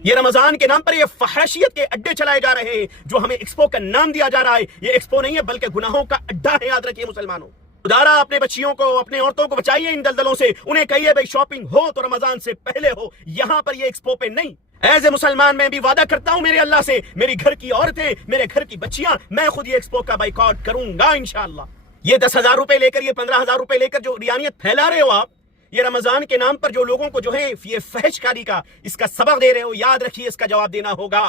یہ رمضان کے نام پر یہ فحاشیت کے اڈے چلائے جا رہے ہیں جو ہمیں ایکسپو کا نام دیا جا رہا ہے. یہ ایکسپو نہیں ہے بلکہ گناہوں کا اڈا ہے. یاد رکھیے مسلمانوں، خدارا اپنے بچیوں کو، اپنے عورتوں کو بچائیے ان دلدلوں سے. انہیں کہیے بھائی شاپنگ ہو تو رمضان سے پہلے ہو، یہاں پر یہ ایکسپو پہ نہیں. ایز اے مسلمان میں بھی وعدہ کرتا ہوں میرے اللہ سے، میری گھر کی عورتیں، میرے گھر کی بچیاں، میں خود یہ ایکسپو کا بائیکاٹ کروں گا انشاءاللہ. یہ 10,000 روپے لے کر، یہ 15,000 روپے لے کر جو ریانیت پھیلا رہے ہو آپ، یہ رمضان کے نام پر جو لوگوں کو جو ہے یہ فحش کاری کا اس کا سبق دے رہے ہو، یاد رکھیے اس کا جواب دینا ہوگا.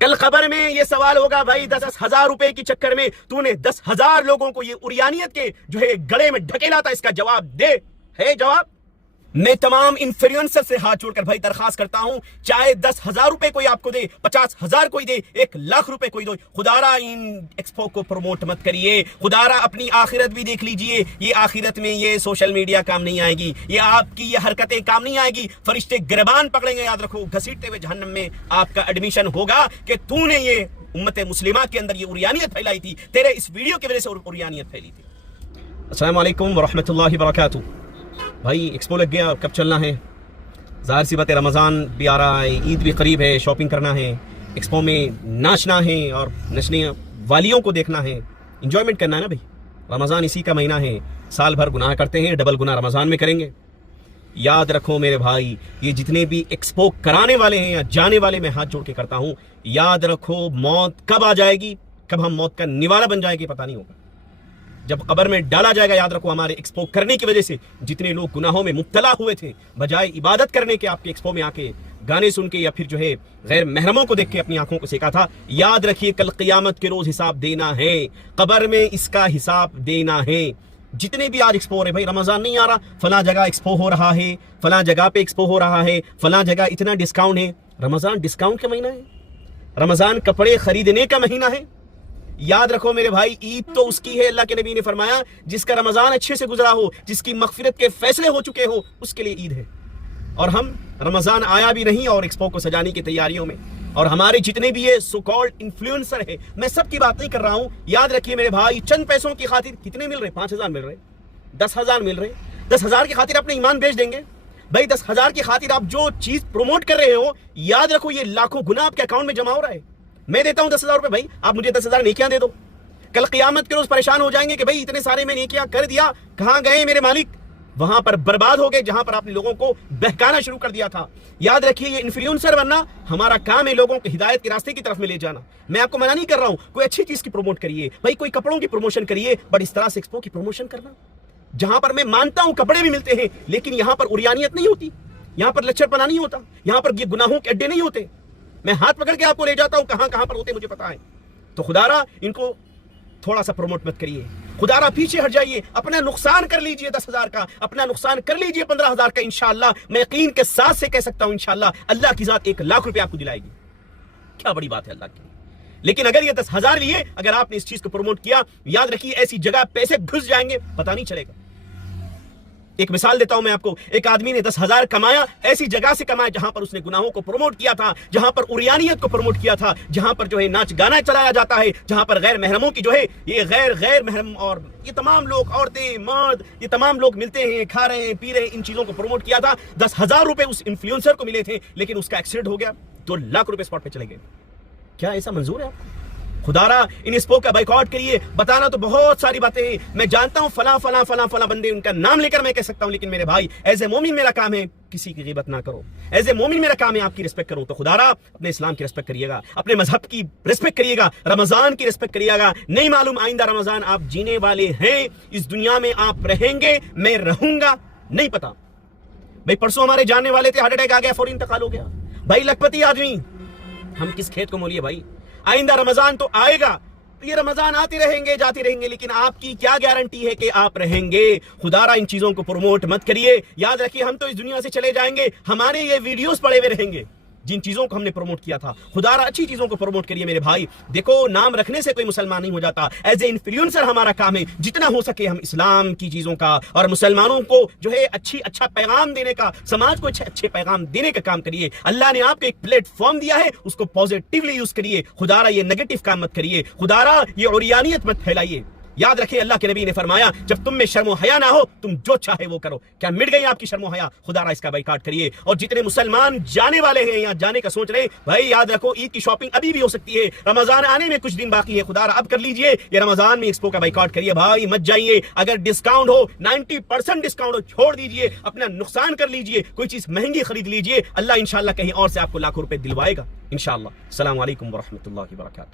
کل خبر میں یہ سوال ہوگا بھائی 10,000 روپے کی چکر میں تو نے 10,000 لوگوں کو یہ اریانیت کے جو ہے گڑے میں ڈھکیلا تھا، اس کا جواب دے. ہے جواب؟ میں تمام انفلوئنسر سے ہاتھ جوڑ کر بھائی درخواست کرتا ہوں، چاہے 10,000 روپے کوئی آپ کو دے، 50,000 کوئی دے، 1,00,000 روپے کوئی دے، خدارا ان ایکسپو کو پروموٹ مت کریے. خدارا اپنی آخرت بھی دیکھ لیجئے. یہ آخرت میں یہ سوشل میڈیا کام نہیں آئے گی، یہ آپ کی یہ حرکتیں کام نہیں آئے گی. فرشتے گربان پکڑیں گے، یاد رکھو، گھسیٹتے ہوئے جہنم میں آپ کا ایڈمیشن ہوگا کہ تو نے یہ امت مسلمہ کے اندر یہ اریانیت پھیلائی تھی، تیرے اس ویڈیو کی وجہ سے اریانیت پھیلی تھی. السلام علیکم ورحمۃ اللہ وبرکاتہ. بھائی ایکسپو لگ گیا، کب چلنا ہے؟ ظاہر سی بات ہے رمضان بھی آ رہا ہے، عید بھی قریب ہے، شاپنگ کرنا ہے، ایکسپو میں ناچنا ہے اور نچنے والیوں کو دیکھنا ہے، انجوائمنٹ کرنا ہے نا بھائی. رمضان اسی کا مہینہ ہے، سال بھر گناہ کرتے ہیں، ڈبل گناہ رمضان میں کریں گے. یاد رکھو میرے بھائی، یہ جتنے بھی ایکسپو کرانے والے ہیں یا جانے والے، میں ہاتھ جوڑ کے کرتا ہوں، یاد رکھو موت کب آ جائے گی، کب ہم موت کا نوالا بن جائے گی پتہ نہیں ہوگا. جب قبر میں ڈالا جائے گا، یاد رکھو ہمارے ایکسپو کرنے کی وجہ سے جتنے لوگ گناہوں میں مبتلا ہوئے تھے، بجائے عبادت کرنے کے آپ کے ایکسپو میں آ کے گانے سن کے یا پھر جو ہے غیر محرموں کو دیکھ کے اپنی آنکھوں کو سیکھا تھا. یاد رکھیے کل قیامت کے روز حساب دینا ہے، قبر میں اس کا حساب دینا ہے. جتنے بھی آج ایکسپو ہو رہے، بھائی رمضان نہیں آ رہا، فلاں جگہ ایکسپو ہو رہا ہے، فلاں جگہ پہ ایکسپو ہو رہا ہے، فلاں جگہ اتنا ڈسکاؤنٹ ہے. رمضان ڈسکاؤنٹ کا مہینہ ہے، رمضان کپڑے خریدنے کا مہینہ ہے. یاد رکھو میرے بھائی، عید تو اس کی ہے، اللہ کے نبی نے فرمایا جس کا رمضان اچھے سے گزرا ہو، جس کی مغفرت کے فیصلے ہو چکے ہو، اس کے لیے عید ہے. اور ہم رمضان آیا بھی نہیں اور ایکسپو کو سجانے کی تیاریوں میں، اور ہمارے جتنے بھی یہ سو کالڈ انفلوئنسر ہے، میں سب کی بات نہیں کر رہا ہوں. یاد رکھیے میرے بھائی، چند پیسوں کی خاطر کتنے مل رہے؟ 5,000 مل رہے، 10,000 مل رہے. 10,000 کی خاطر اپنے ایمان بیچ دیں گے بھائی. 10,000 کی خاطر آپ جو چیز پروموٹ کر رہے ہو، یاد رکھو یہ لاکھوں گنا آپ کے اکاؤنٹ میں جمع ہو رہا ہے. میں دیتا ہوں 10,000 روپے، بھائی آپ مجھے 10,000 نیکیاں دے دو. کل قیامت کے روز پریشان ہو جائیں گے کہ بھئی اتنے سارے میں نیکیاں کر دیا، کہاں گئے میرے مالک؟ وہاں پر برباد ہو گئے جہاں پر آپ نے لوگوں کو بہکانا شروع کر دیا تھا. یاد رکھیے یہ انفلوئنسر بننا ہمارا کام ہے، لوگوں کو ہدایت کے راستے کی طرف میں لے جانا. میں آپ کو منع نہیں کر رہا ہوں، کوئی اچھی چیز کی پروموٹ کریے بھائی، کوئی کپڑوں کی پروموشن کریے، بٹ اس طرح سے ایکسپو کی پروموشن کرنا جہاں پر میں مانتا ہوں کپڑے بھی ملتے ہیں، لیکن یہاں پر اریانیت نہیں ہوتی، یہاں پر لچر پنا نہیں ہوتا، یہاں پر یہ گناہوں کے اڈے نہیں ہوتے. میں ہاتھ پکڑ کے آپ کو لے جاتا ہوں، کہاں کہاں پر ہوتے مجھے پتا ہے. تو خدارا ان کو تھوڑا سا پروموٹ مت کریے، خدارا پیچھے ہٹ جائیے، اپنا نقصان کر لیجئے 10,000 کا، اپنا نقصان کر لیجئے 15,000 کا. انشاءاللہ میں یقین کے ساتھ سے کہہ سکتا ہوں انشاءاللہ اللہ کی ذات 1,00,000 روپے آپ کو دلائے گی. کیا بڑی بات ہے اللہ کی. لیکن اگر یہ 10,000 لیے، اگر آپ نے اس چیز کو پروموٹ کیا، یاد رکھیے ایسی جگہ پیسے گھس جائیں گے پتہ نہیں چلے گا. ایک مثال دیتا ہوں میں آپ کو، ایک آدمی نے 10,000 کمایا، ایسی جگہ سے کمایا جہاں پر اس نے گناہوں کو پروموٹ کیا تھا، جہاں پر اریانیت کو پروموٹ کیا تھا، جہاں پر جو ہے ناچ گانا چلایا جاتا ہے، جہاں پر غیر محرموں کی جو ہے یہ غیر محرم اور یہ تمام لوگ، عورتیں مرد، یہ تمام لوگ ملتے ہیں، کھا رہے ہیں، پی رہے ہیں، ان چیزوں کو پروموٹ کیا تھا. 10,000 روپے اس انفلوئنسر کو ملے تھے، لیکن اس کا ایکسیڈنٹ ہو گیا، 2,00,000 روپے اسپاٹ پہ چلے گئے. کیا ایسا منظور ہے آپ کو؟ خدارا ان ایکسپو کا بائیکاٹ کریے. بتانا تو بہت ساری باتیں ہیں، میں جانتا ہوں فلاں فلاں فلاں فلاں بندے، ان کا نام لے کر میں کہہ سکتا ہوں، لیکن میرے بھائی ایز اے مومن میرا کام ہے کسی کی غیبت نہ کرو. ایز اے مومن میرا کام ہے آپ کی رسپیکٹ کروں. تو خدارا اپنے اسلام کی رسپیکٹ کریے گا، اپنے مذہب کی رسپیکٹ کریے گا، رمضان کی رسپیکٹ کریے گا. نہیں معلوم آئندہ رمضان آپ جینے والے ہیں، اس دنیا میں آپ رہیں گے، میں رہوں گا، نہیں پتا. بھائی پرسوں ہمارے جاننے والے تھے، ہارٹ اٹیک آ گیا، فوری انتقال ہو گیا. بھائی لکھپتی آدمی، ہم کس کھیت کو مولیے بھائی. آئندہ رمضان تو آئے گا، یہ رمضان آتے رہیں گے جاتے رہیں گے، لیکن آپ کی کیا گارنٹی ہے کہ آپ رہیں گے؟ خدارا ان چیزوں کو پروموٹ مت کریے. یاد رکھیے ہم تو اس دنیا سے چلے جائیں گے، ہمارے یہ ویڈیوز پڑے ہوئے رہیں گے جن چیزوں کو ہم نے پروموٹ کیا تھا. خدارا اچھی چیزوں کو پروموٹ کریے میرے بھائی. دیکھو نام رکھنے سے کوئی مسلمان نہیں ہو جاتا. ایز اے انفلوئنسر ہمارا کام ہے جتنا ہو سکے ہم اسلام کی چیزوں کا اور مسلمانوں کو جو ہے اچھا پیغام دینے کا، سماج کو اچھے پیغام دینے کا کام کریے. اللہ نے آپ کو ایک پلیٹ فارم دیا ہے، اس کو پازیٹیولی یوز کریے. خدارا یہ نیگیٹو کام مت کریے. خدارا یہ عریانیت مت پھیلائیے. یاد رکھیں اللہ کے نبی نے فرمایا جب تم میں شرم و حیا نہ ہو تم جو چاہے وہ کرو. کیا مٹ گئی آپ کی شرم و حیا؟ خدا را اس کا بائیکاٹ کریے. اور جتنے مسلمان جانے والے ہیں یا جانے کا سوچ رہے ہیں بھائی یاد رکھو عید کی شاپنگ ابھی بھی ہو سکتی ہے. رمضان آنے میں کچھ دن باقی ہے. خدا را اب کر لیجئے. یہ رمضان میں ایکسپو کا بائیکاٹ کریے بھائی, مت جائیے. اگر ڈسکاؤنٹ ہو 90% ڈسکاؤنٹ ہو چھوڑ دیجئے, اپنا نقصان کر لیجئے, کوئی چیز مہنگی خرید لیجئے. اللہ انشاءاللہ کہیں اور سے آپ کو لاکھوں روپے دلوائے گا انشاءاللہ. السلام علیکم ورحمۃ اللہ وبرکاتہ.